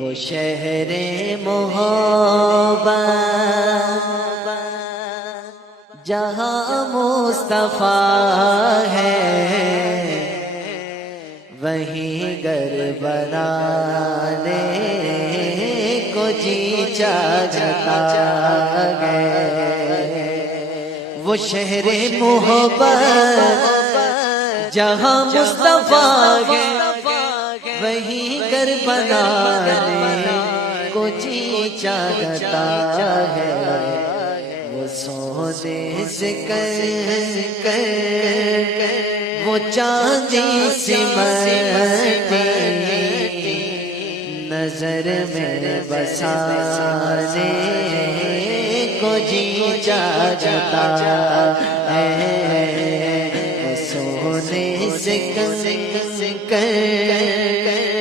وہ شہر محبت جہاں مصطفیٰ ہے، وہیں گھر بنانے کو جی چاہتا ہے۔ وہ شہر محبت جہاں مصطفیٰ ہے، وہیں گھر بنانے کو جی چاہتا ہے۔ وہ سونے سے کر وہ چاندی سے مٹی نظر میں بسانے کو جی چاہتا ہے۔ وہ سونے سے کر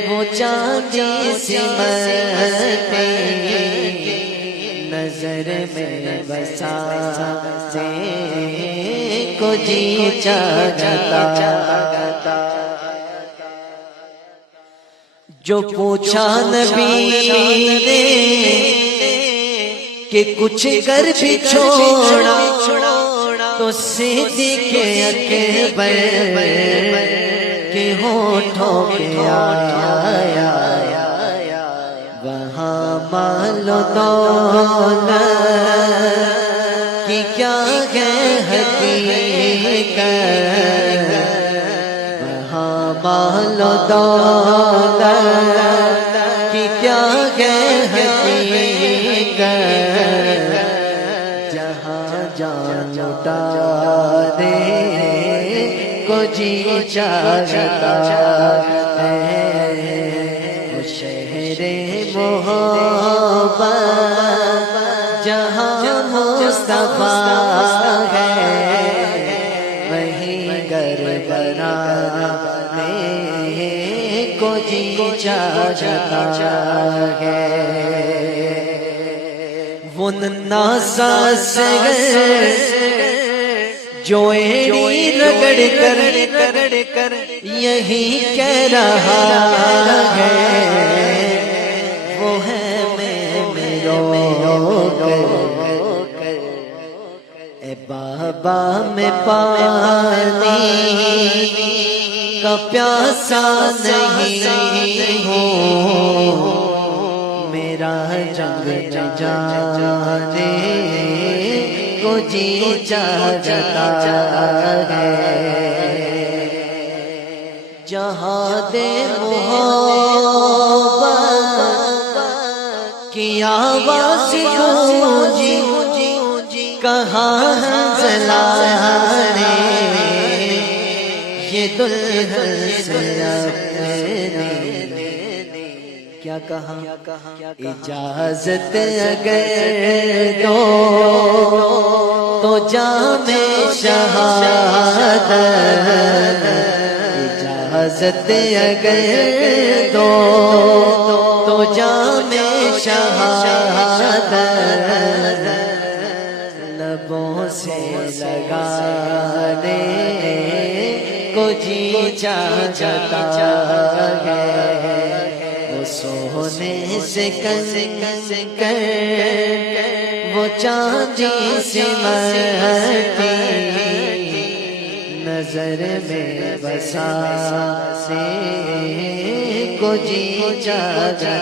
وہ چاندی سے مٹی نظر میں بسانے کو جی چاہتا۔ جو پوچھا نبی نے کہ کچھ کر بھی چھوڑا تو صدیق اکبر کے ہونٹوں پہ آیا، وہاں مال و دولت کی کیا ہے حقیقت، وہاں مال و دولت کی کیا ہے حقیقت، جہاں جان لٹانے کو جی چاہتا ہے۔ وہ شہر محبت جہاں مصطفیٰ ہے، وہیں گھر بنانے کو جی چاہتا ہے۔ وہ ننھا سا صغیر جو ایڑی رگڑ کر یہی کہہ رہا ہے، وہ ہے میں رو کر اے بابا میں پانی کا پیاسا نہیں ہوں، میرا جنگ جانے کو جی چاہتا ہے۔ جہاں دے محبت کی آواز گونجی، کہاں حنظلہ نے یہ دلہن سے اپنے کیا کہا، اجازت اگر دو تو جام شہادت، اجازت اگر دو تو جام شہادت، لبوں سے لگانے کو جی چاہتا ہے۔ وہ سونے سے کر وہ چاندی سے مٹی نظر میں بسانے کو جی چاہتا